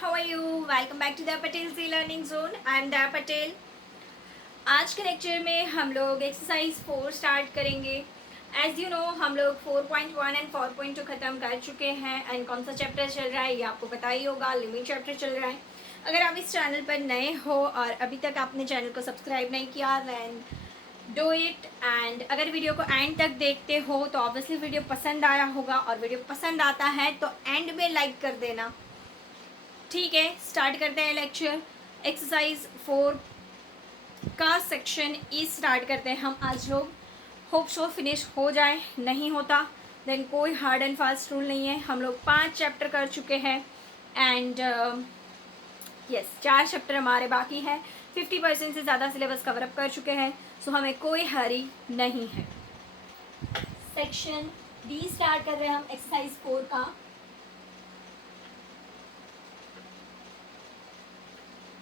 how are you? Welcome back to the Patel Z Learning Zone. I am Daya Patel. आज के lecture में हम लोग exercise 4 start करेंगे. एज यू नो हम लोग 4.1 एंड 4.2 ख़त्म कर चुके हैं. एंड कौन सा चैप्टर चल रहा है ये आपको पता ही होगा. लिमिट चैप्टर चल रहा है. अगर आप इस चैनल पर नए हो और अभी तक आपने चैनल को सब्सक्राइब नहीं किया दैन डू इट. एंड अगर वीडियो को एंड तक देखते हो तो ऑब्वियसली वीडियो पसंद आया होगा, और वीडियो पसंद आता है तो एंड में लाइक कर देना. ठीक है, स्टार्ट करते हैं लेक्चर. एक्सरसाइज 4 का सेक्शन ई स्टार्ट करते हैं हम आज लोग. होप सो फिनिश हो जाए. नहीं होता देन कोई हार्ड एंड फास्ट रूल नहीं है. हम लोग 5 चैप्टर कर चुके हैं एंड यस 4 चैप्टर हमारे बाकी है. 50% से ज़्यादा सिलेबस कवर अप कर चुके हैं. सो हमें कोई हरी नहीं है. सेक्शन डी स्टार्ट कर रहे हैं हम एक्सरसाइज 4 का.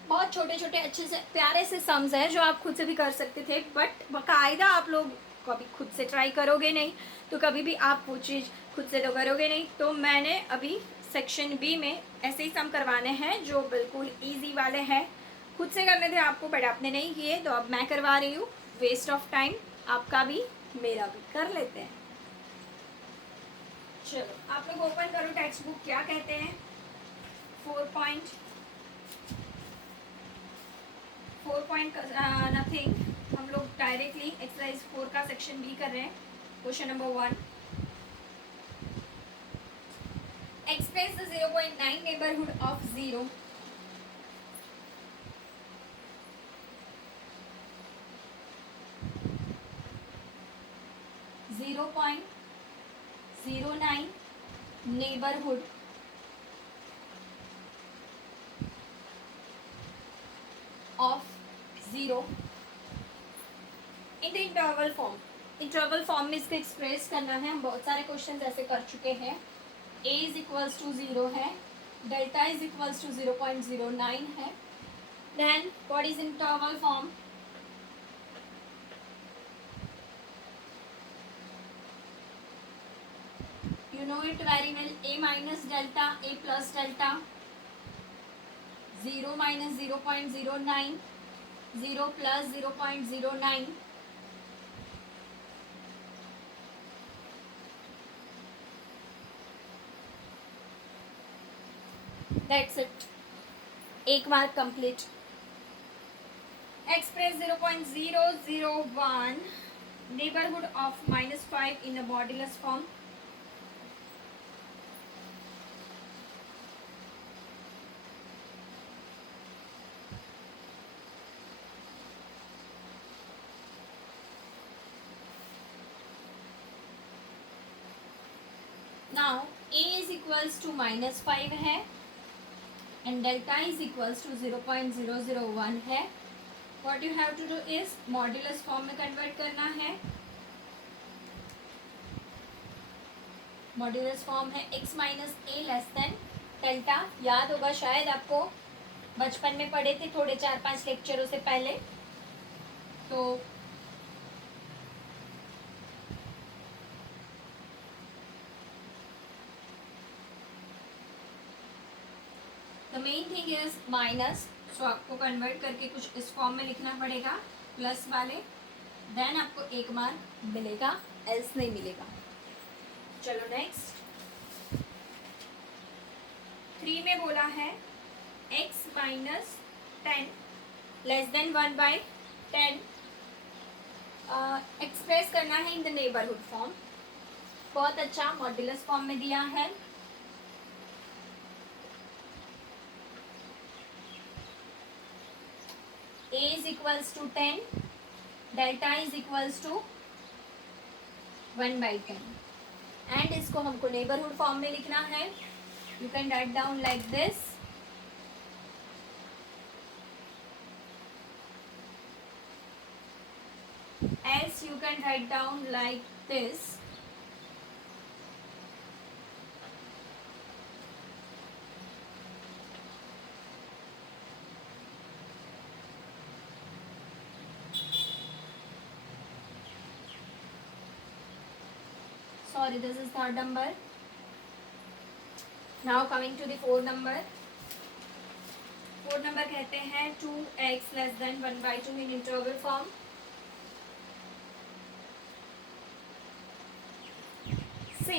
बहुत छोटे छोटे अच्छे से प्यारे से सम्स हैं जो आप खुद से भी कर सकते थे, बट बाकायदा आप लोग कभी खुद से ट्राई करोगे नहीं तो कभी भी आप वो चीज़ खुद से तो करोगे नहीं. तो मैंने अभी सेक्शन बी में ऐसे ही सम करवाने हैं जो बिल्कुल इजी वाले हैं. खुद से करने थे आपको बट आपने नहीं किए तो अब मैं करवा रही हूँ. वेस्ट ऑफ टाइम आपका भी मेरा भी. कर लेते हैं. चलो आप लोग ओपन करो टेक्स्ट बुक. क्या कहते हैं 4 नथिंग. हम लोग डायरेक्टली एक्सरसाइज 4 का सेक्शन बी कर रहे हैं. Question number 1. Express the 0.9 neighbourhood of 0. .09 neighbourhood of 0 in the interval form. Interval form में इसको एक्सप्रेस करना है. हम बहुत सारे क्वेश्चन ऐसे कर चुके हैं. a इज इक्वल्स टू 0 है. डेल्टा इज इक्वल्स टू 0.09 है. Then what is interval form. You know it very well. A minus delta, A plus delta. 0 minus 0.09, 0 plus 0.09. That's it. एक mark complete. Express 0.001 neighborhood of -5 in a modulus form. Now a is equals to -5 है and delta is equals to 0.001 है. What you have to do is modulus form में convert करना है. Modulus form है x minus ए less than delta. याद होगा शायद आपको, बचपन में पढ़े थे थोड़े 4-5 लेक्चरों से पहले. तो the main thing is minus. So आपको कन्वर्ट करके कुछ इस फॉर्म में लिखना पड़ेगा प्लस वाले. देन आपको 1 मार्क मिलेगा, एल्स नहीं मिलेगा. चलो नेक्स्ट. 3 में बोला है x minus 10 less than 1/10. Express करना है इन द नेबरहुड फॉर्म. बहुत अच्छा मॉड्यूलस फॉर्म में दिया है. a is equals to 10, delta is equals to 1/10. And इसको हमको नेबरहुड फॉर्म में लिखना है. You can write down like this. else you can write down like this. Sorry, this is third number. Now coming to the fourth number. Fourth number कहते हैं 2x less than 1/2 in interval form. See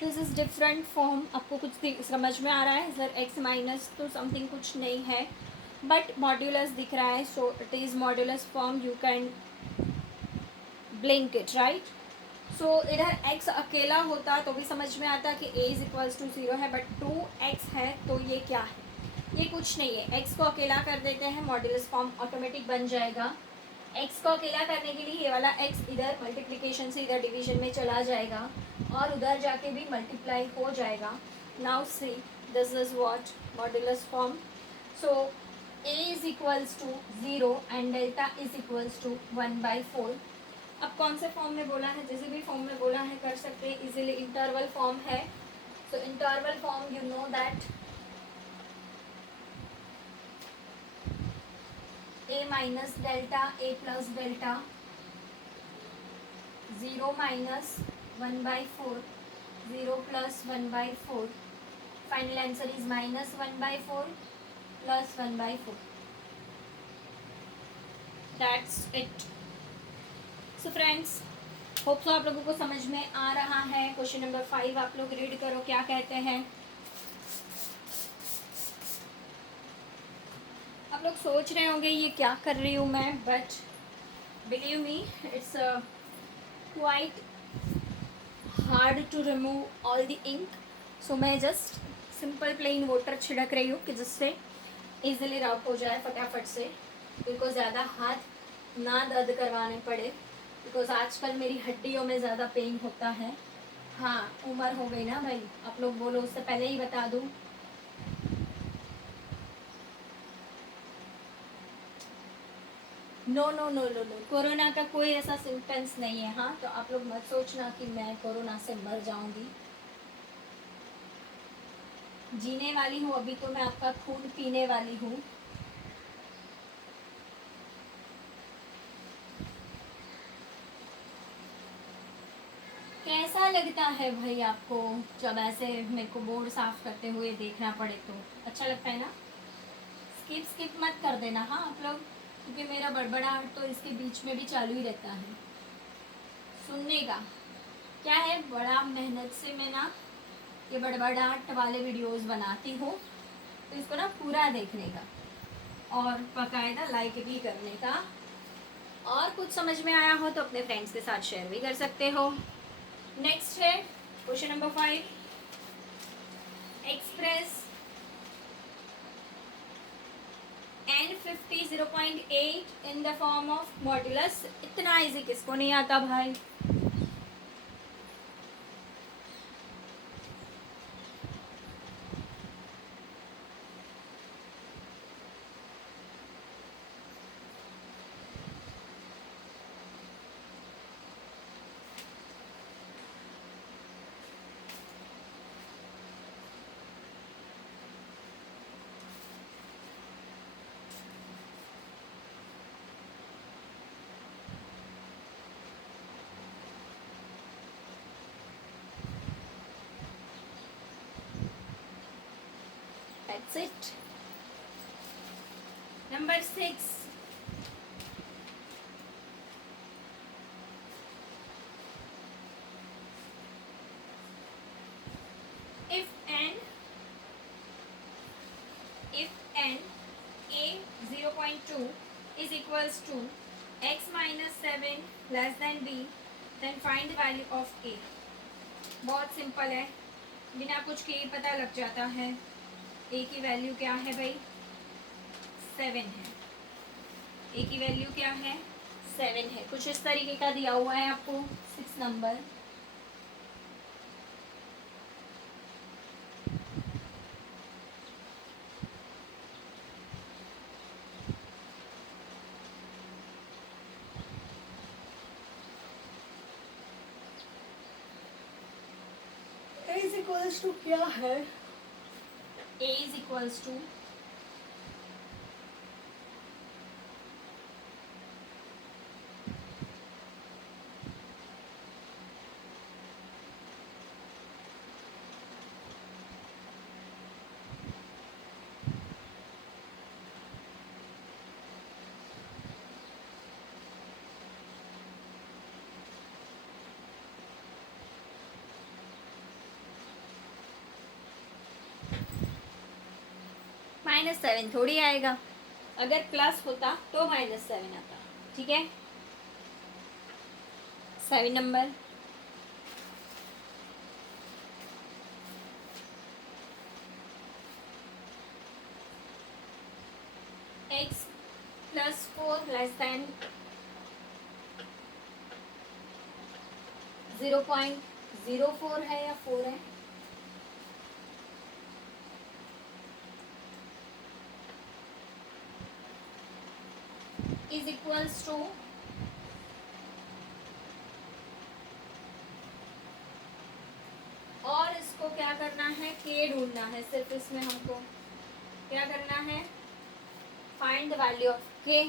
this is different form. आपको कुछ समझ में आ रहा है? Sir x minus तो समथिंग कुछ नहीं है, बट मॉड्यूलस दिख रहा है, so it is modulus form, you can blink it, right. So इधर x अकेला होता तो भी समझ में आता कि a इज इक्वल्स टू 0 है, बट 2x है तो ये क्या है? ये कुछ नहीं है। x को अकेला कर देते हैं, मॉड्यूलस फॉर्म ऑटोमेटिक बन जाएगा। x को अकेला करने के लिए ये वाला x इधर मल्टीप्लिकेशन से इधर डिवीजन में चला जाएगा और उधर जाके भी मल्टीप्लाई हो जाएगा। Now see this is what modulus form. So a is equals to 0 and delta is equals to 1/4। अब कौन से फॉर्म में बोला है? जैसे भी फॉर्म में बोला है कर सकते हैं इजीली। इंटरवल फॉर्म है, so interval form you know that a minus delta a plus delta 0 minus 1/4 0 plus 1/4। Final answer is minus 1/4 plus 1/4। That's it. So friends, hope so आप लोगों को समझ में आ रहा है। क्वेश्चन नंबर 5 आप लोग रीड करो क्या कहते हैं। आप लोग सोच रहे होंगे ये क्या कर रही हूँ मैं, but believe me it's quite hard to remove all the ink. So मैं जस्ट सिंपल प्लेन वाटर छिड़क रही हूँ कि जिससे इजीली रब हो जाए फटाफट से, बिकॉज ज़्यादा हाथ ना दर्द करवाने पड़े, बिकॉज आजकल मेरी हड्डियों में ज़्यादा पेन होता है। हाँ, उम्र हो गई ना भाई, आप लोग बोलो उससे पहले ही बता दूँ। No no no no no, corona का कोई ऐसा सिम्टम्स नहीं है। हाँ, तो आप लोग मत सोचना कि मैं कोरोना से मर जाऊंगी। जीने वाली हूँ, अभी तो मैं आपका खून पीने वाली हूँ। कैसा लगता है भाई आपको जब ऐसे मेरे को बोर्ड साफ करते हुए देखना पड़े? तो अच्छा लगता है ना? स्किप स्किप मत कर देना हाँ आप लोग, क्योंकि मेरा बड़बड़ाहट तो इसके बीच में भी चालू ही रहता है सुनने का। क्या है, बड़ा मेहनत से मैं ना ये बड़बड़ाहट वाले वीडियोस बनाती हूँ, तो इसको ना पूरा देखने का और बाकायदा लाइक भी करने का। और कुछ समझ में आया हो तो अपने फ्रेंड्स के साथ शेयर भी कर सकते हो। नेक्स्ट है question number 5, express n50 0.8 in the form of modulus. इतना इजी किसको नहीं आता भाई? That's it. Number 6. If n a 0.2 is equals to x minus 7 less than b, then find the value of a। बहुत simple है, बिना कुछ के पता लग जाता है। a की वैल्यू क्या है भाई? 7 है। a की वैल्यू क्या है? 7 है। कुछ इस तरीके का दिया हुआ है आपको 6 number. a is equals to क्या है? a is equals to -7 थोड़ी आएगा, अगर प्लस होता तो -7 आता। ठीक है, 7 नंबर। x +4 लेस देन 0.04 है या 4 है। इज इक्वल्स टू और इसको क्या करना है, के ढूंढना है। सिर्फ इसमें हमको क्या करना है, फाइंड द वैल्यू ऑफ के।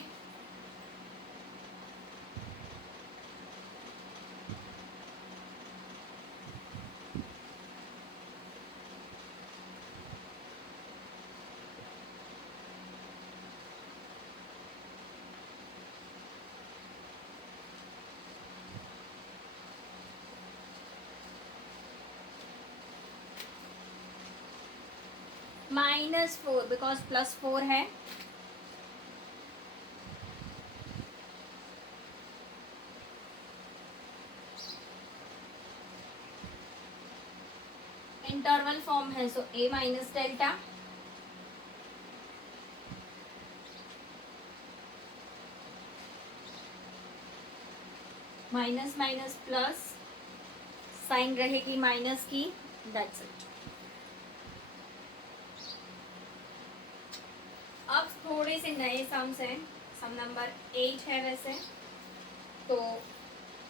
-4 बिकॉज +4 है। इंटरवल फॉर्म है, so a minus delta minus minus plus, sign रहेगी माइनस की, दैट्स इट। अब थोड़े से नए सम्स हैं, सम नंबर 8 है वैसे। तो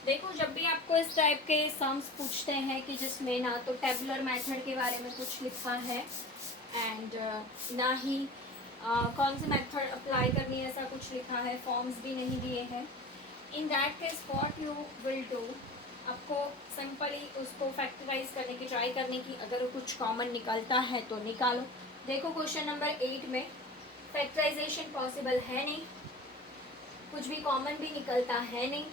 देखो, जब भी आपको इस टाइप के सम्स पूछते हैं कि जिसमें ना तो टेबुलर मेथड के बारे में कुछ लिखा है एंड ना ही कौन सी मेथड अप्लाई करनी है ऐसा कुछ लिखा है, फॉर्म्स भी नहीं दिए हैं, इन that case what you will do, आपको सिंपली उसको फैक्टराइज करने की ट्राई करने की, अगर कुछ कॉमन निकलता है तो निकालो। देखो क्वेश्चन नंबर 8 में फैक्टराइजेशन पॉसिबल है नहीं, कुछ भी कॉमन भी निकलता है नहीं।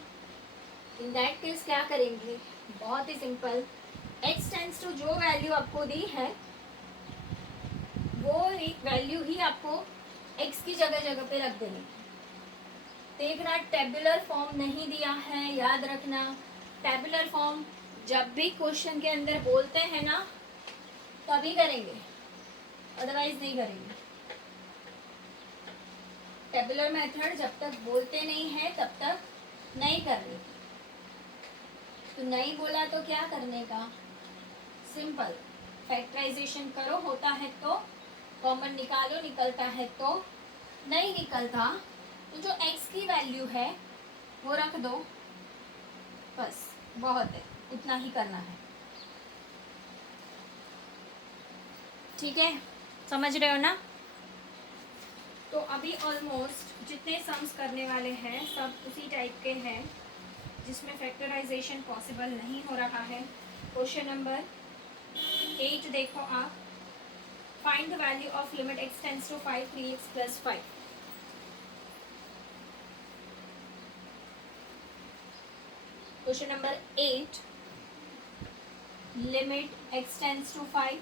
इन दैट केस क्या करेंगे, बहुत ही सिंपल, x टेंड्स टू जो वैल्यू आपको दी है वो वैल्यू ही आपको x की जगह जगह पे रख देनी। देखना, टेबुलर फॉर्म नहीं दिया है, याद रखना, टेबुलर फॉर्म जब भी क्वेश्चन के अंदर बोलते हैं ना तभी करेंगे, अदरवाइज नहीं करेंगे। टेबुलर मेथड जब तक बोलते नहीं है तब तक नहीं करनी। तो नहीं बोला तो क्या करने का, सिंपल फैक्टराइजेशन करो, होता है तो कॉमन निकालो, निकलता है तो, नहीं निकलता तो जो x की वैल्यू है वो रख दो, बस बहुत है, इतना ही करना है। ठीक है, समझ रहे हो ना। तो अभी ऑलमोस्ट जितने सम्स करने वाले हैं सब उसी टाइप के हैं जिसमें फैक्टराइजेशन पॉसिबल नहीं हो रहा है। क्वेश्चन नंबर 8 देखो आप, find the value of limit x tends to 5 3x + 5। Question number 8, limit x tends to 5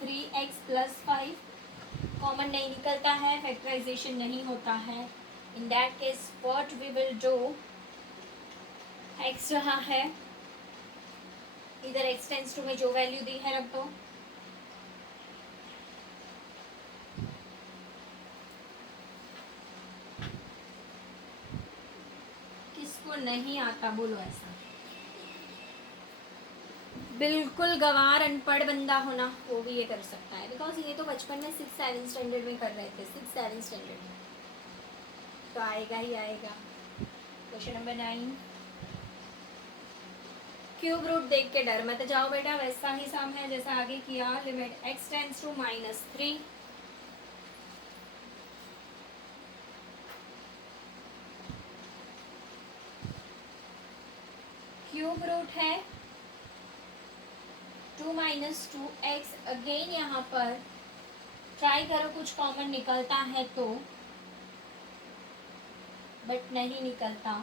3x + 5, common नहीं निकलता है, फैक्टराइजेशन नहीं होता है। In that case what we will do, x रहा है, इधर x टेंड्स टू में जो वैल्यू दी है रख दो, किसको नहीं आता बोलो ऐसा, बिल्कुल गवार अनपढ़ बंदा होना वो भी ये कर सकता है, बिकॉज ये तो बचपन में 6-7 स्टैंडर्ड में कर रहे थे, 6-7 स्टैंडर्ड में, तो आएगा ही आएगा। क्वेश्चन नंबर 9, क्यूब रूट देख के डर मत जाओ बेटा, वैसा ही सम है जैसा आगे किया, limit x tends to -3, cube root है 2 - 2x, अगेन यहाँ पर ट्राई करो कुछ कॉमन निकलता है तो, बट नहीं निकलता।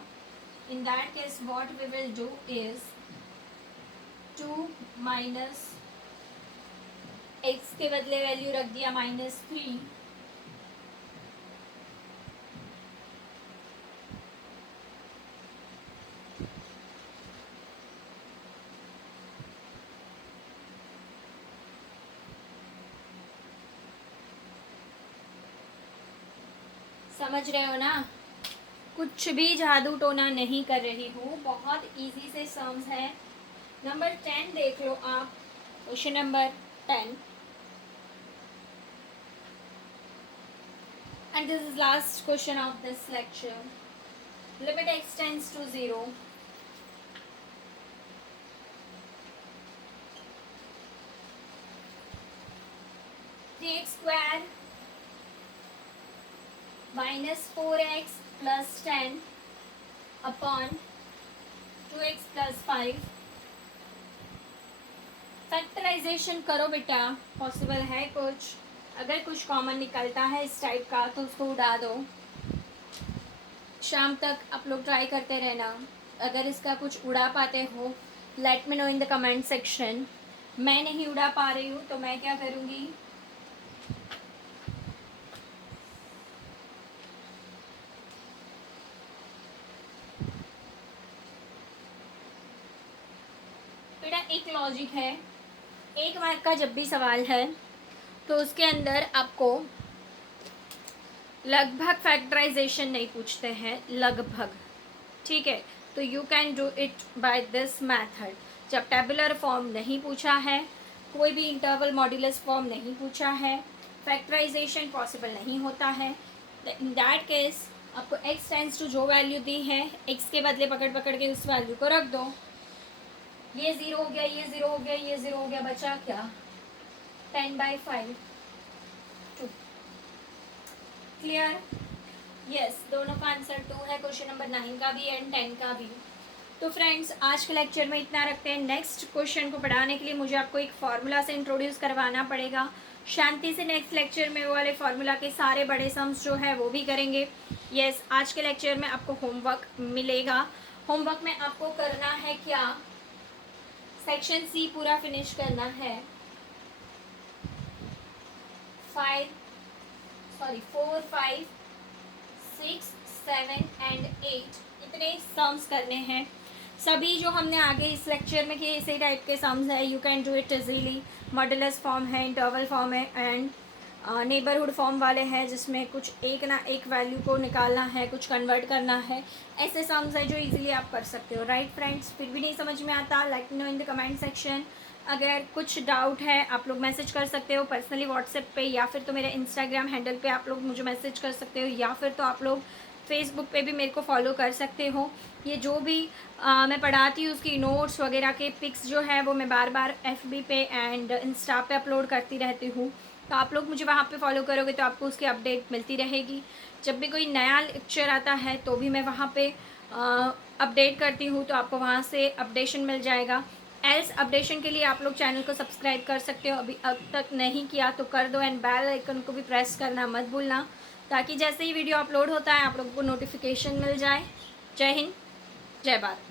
In that case what we will do is 2 - x के बदले वैल्यू रख दिया -3। समझ रहे हो ना, कुछ भी जादू टोना नहीं कर रही हूँ, बहुत इजी से सम्स है। नंबर 10 देख लो आप, question number 10, and this is last question of this lecture. Limit x tends to 0. x square minus 4x plus 10 upon 2x plus 5. Factorisation करो बेटा, पॉसिबल है कुछ, अगर कुछ कॉमन निकलता है इस टाइप का तो उसको उड़ा दो। शाम तक आप लोग ट्राई करते रहना, अगर इसका कुछ उड़ा पाते हो let me know in the comment section. मैं नहीं उड़ा पा रही हूँ तो मैं क्या करूँगी, बेटा एक लॉजिक है, एक मार्क का जब भी सवाल है तो उसके अंदर आपको लगभग फैक्टराइजेशन नहीं पूछते हैं, लगभग, ठीक है। तो you can do it by this method. जब टेबुलर फॉर्म नहीं पूछा है, कोई भी इंटरवल मॉड्यूलस फॉर्म नहीं पूछा है, फैक्टराइजेशन पॉसिबल नहीं होता है, इन दैट केस आपको x टेंस टू जो वैल्यू दी है x के बदले पकड़ पकड़ के उस वैल्यू को रख दो। ये 0 हो गया, ये 0 हो गया, ये 0 हो गया, बचा क्या 10/5। क्लियर? यस, दोनों का आंसर 2 है, क्वेश्चन नंबर 9 का भी एंड 10 का भी। तो फ्रेंड्स आज के लेक्चर में इतना रखते हैं। नेक्स्ट क्वेश्चन को पढ़ाने के लिए मुझे आपको एक फार्मूला से इंट्रोड्यूस करवाना पड़ेगा। शांति से नेक्स्ट लेक्चर में वो वाले फार्मूला के सारे बड़े सम्स जो है वो भी करेंगे। यस, आज के लेक्चर में आपको होमवर्क मिलेगा। होमवर्क में आपको करना है क्या, सेक्शन सी पूरा फिनिश करना है। 4, 5, 6, 7 एंड 8 इतने सम्स करने हैं। सभी जो हमने आगे इस लेक्चर में किए इसी टाइप के सम्स है। You can do it easily. Modulus form है, इंटरवल फॉर्म है एंड नेबरहुड फॉर्म वाले हैं जिसमें कुछ एक ना एक वैल्यू को निकालना है, कुछ कन्वर्ट करना है। ऐसे सम्स है जो इजीली आप कर सकते हो। राइट फ्रेंड्स, फिर भी नहीं समझ में आता let me know in the comment section. अगर कुछ डाउट है आप लोग मैसेज कर सकते हो पर्सनली व्हाट्सएप पे, या फिर तो मेरे इंस्टाग्राम हैंडल पे आप लोग मुझे मैसेज कर सकते हो, या फिर तो आप लोग फेसबुक पे भी मेरे को फॉलो कर सकते हो। ये जो भी मैं पढ़ाती हूँ उसकी नोट्स वगैरह के पिक्स जो है वो मैं बार बार FB पे एंड इंस्टा पे अपलोड करती रहती हूँ, तो आप लोग मुझे वहाँ पे फॉलो करोगे तो आपको उसकी अपडेट मिलती रहेगी। जब भी कोई नया लेक्चर आता है तो भी मैं वहाँ पे अपडेट करती हूँ, तो आपको वहाँ से अपडेशन मिल जाएगा। एल्स अपडेशन के लिए आप लोग चैनल को सब्सक्राइब कर सकते हो, अभी अब तक नहीं किया तो कर दो एंड बेल आइकन को भी प्रेस करना मत भूलना, ताकि जैसे ही वीडियो अपलोड होता है आप लोगों को नोटिफिकेशन मिल जाए। जय हिंद, जय भारत।